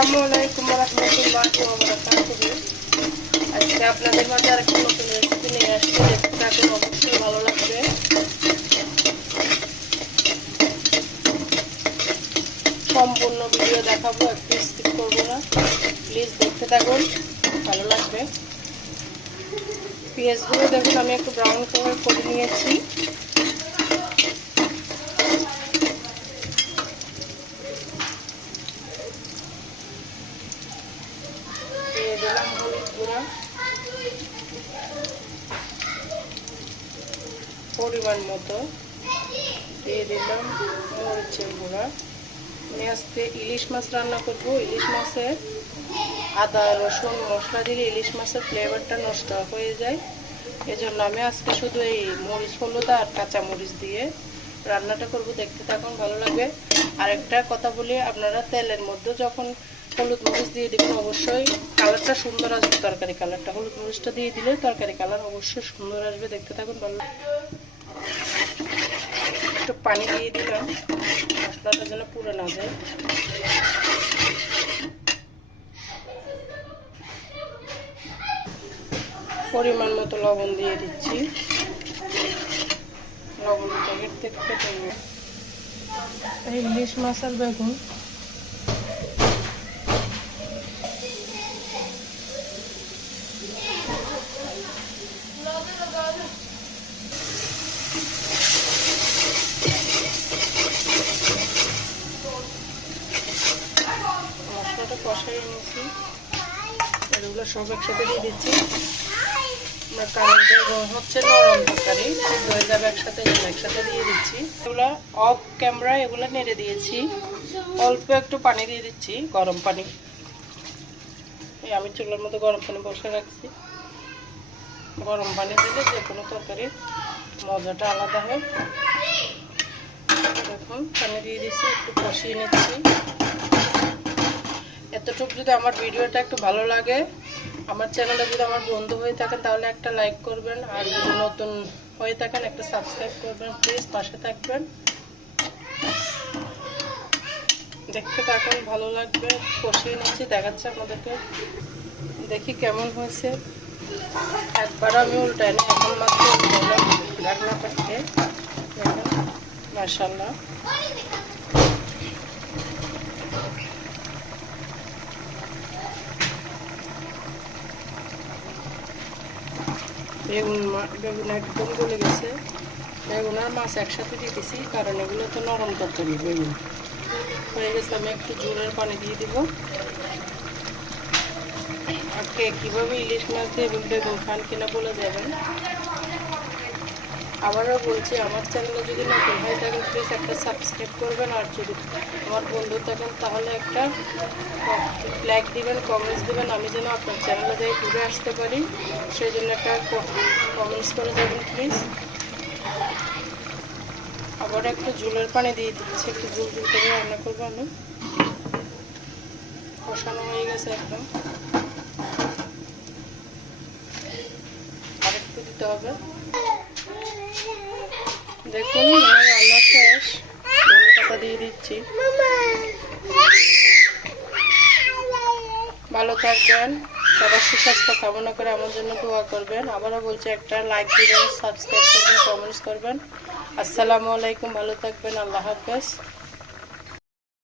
আসসালামু আলাইকুম ওয়া রাহমাতুল্লাহি ওয়া বারাকাতুহু। আজকে আপনাদের মাঝে আরেকটা নতুন রেসিপি নিয়ে আসছি, দেখতে থাকুন, অবশ্যই ভালো লাগবে। সম্পূর্ণ ভিডিও দেখাবো, একটু স্কিপ করবো না, প্লিজ দেখতে থাকুন, ভালো লাগবে। পেঁয়াজগুলো দেখুন আমি একটু ব্রাউন কালার করে নিয়েছি। দিয়ে দিলাম হলুদ গুঁড়া পরিমাণ মতো, দিয়ে দিলাম মরিচের গুঁড়া। আমি আজকে ইলিশ মাছ রান্না করব। ইলিশ মাছের আদা রসুন মশলা দিলে ইলিশ মাছের ফ্লেভারটা নষ্ট হয়ে যায়, এজন্য আমি আজকে শুধু এই মরিচ হলুদ আর কাঁচা মরিচ দিয়ে রান্নাটা করব, দেখতে থাকুন, ভালো লাগবে। আর একটা কথা বলি, আপনারা তেলের মধ্যে যখন হলুদ মরিচ দিয়ে দেবেন অবশ্যই কালারটা সুন্দর আসবে, তরকারি কালারটা হলুদ মরিচটা দিয়ে দিলে তরকারি কালার অবশ্যই সুন্দর আসবে, দেখতে থাকুন, ভালো। একটু পানি দিয়ে দিলাম মশলাটা যেন পুড়ে না যায়। পরিমাণ মতো লবণ দিয়ে দিচ্ছি, লবণটা একটু কেটে নেব। ইলিশ মাছ আর বেগুন মশলাটা কষাই নিয়েছি, এগুলো সব একসাথে দিয়ে দিচ্ছি। কারণ হচ্ছে নরম তরকারি, সিদ্ধ হয়ে যাবে একসাথে, একসাথে দিয়ে দিচ্ছি। এগুলো অফ ক্যামেরা এগুলো নেড়ে দিয়েছি, অল্প একটু পানি দিয়ে দিচ্ছি, গরম পানি। এই আমি চুলার মধ্যে গরম পানি বসে রাখছি, গরম পানি দিলে যে কোনো তরকারির মজাটা আলাদা হয়। দেখুন পানি দিয়ে দিচ্ছি, একটু কষিয়ে নিচ্ছি। এতটুকু যদি আমার ভিডিওটা একটু ভালো লাগে, আমার চ্যানেলে যদি আমার বন্ধু হয়ে থাকেন তাহলে একটা লাইক করবেন, আর যদি নতুন হয়ে থাকেন একটা সাবস্ক্রাইব করবেন, প্লিজ পাশে থাকবেন। দেখতে থাকুন, ভালো লাগবে। কষিয়ে নিচ্ছি, দেখাচ্ছে আপনাদেরকে, দেখি কেমন হয়েছে। একবার আমি উল্টাই না, এখন মাত্র উল্টালাম ঢাকনাটাকে, দেখুন মাশাআল্লাহ। বেগুন একদম গলে গেছে, বেগুন আর মাছ একসাথে দিয়ে দিছি, কারণ এগুলো তো নরম তরকারি। বেগুন হয়ে গেছে, আমি একটু জোরের পানি দিয়ে দিব। আর কে কীভাবে ইলিশ মাছ দিয়ে বেগুন খান কিনা বলে যাবেন। আবারও বলছি, আমার চ্যানেলে যদি নতুন হয়ে থাকেন প্লিজ একটা সাবস্ক্রাইব করবেন, আর যদি আমার বন্ধু থাকেন তাহলে একটা লাইক দিবেন, কমেন্টস দিবেন, আমি যেন আপনার চ্যানেলে যাই ঘুরে আসতে পারি, সেই জন্য একটা কমেন্টস করে যাবেন প্লিজ। আবার একটু ঝোলের পানি দিয়ে দিচ্ছি, একটু ঝোল ঝোল করে রান্না করবো আমি। কষানো হয়ে গেছে একদম, আর একটু দিতে হবে। দেখুন আমার রান্না শেষ, ধনে পাতা দিয়ে দিচ্ছি। ভালো থাকবেন, সবার সুস্বাস্থ্য কামনা করে আমার জন্য দোয়া করবেন। আবারও বলছি, একটা লাইক দিবেন, সাবস্ক্রাইব করবেন, কমেন্টস করবেন। আসসালামু আলাইকুম, ভালো থাকবেন, আল্লাহ হাফেজ।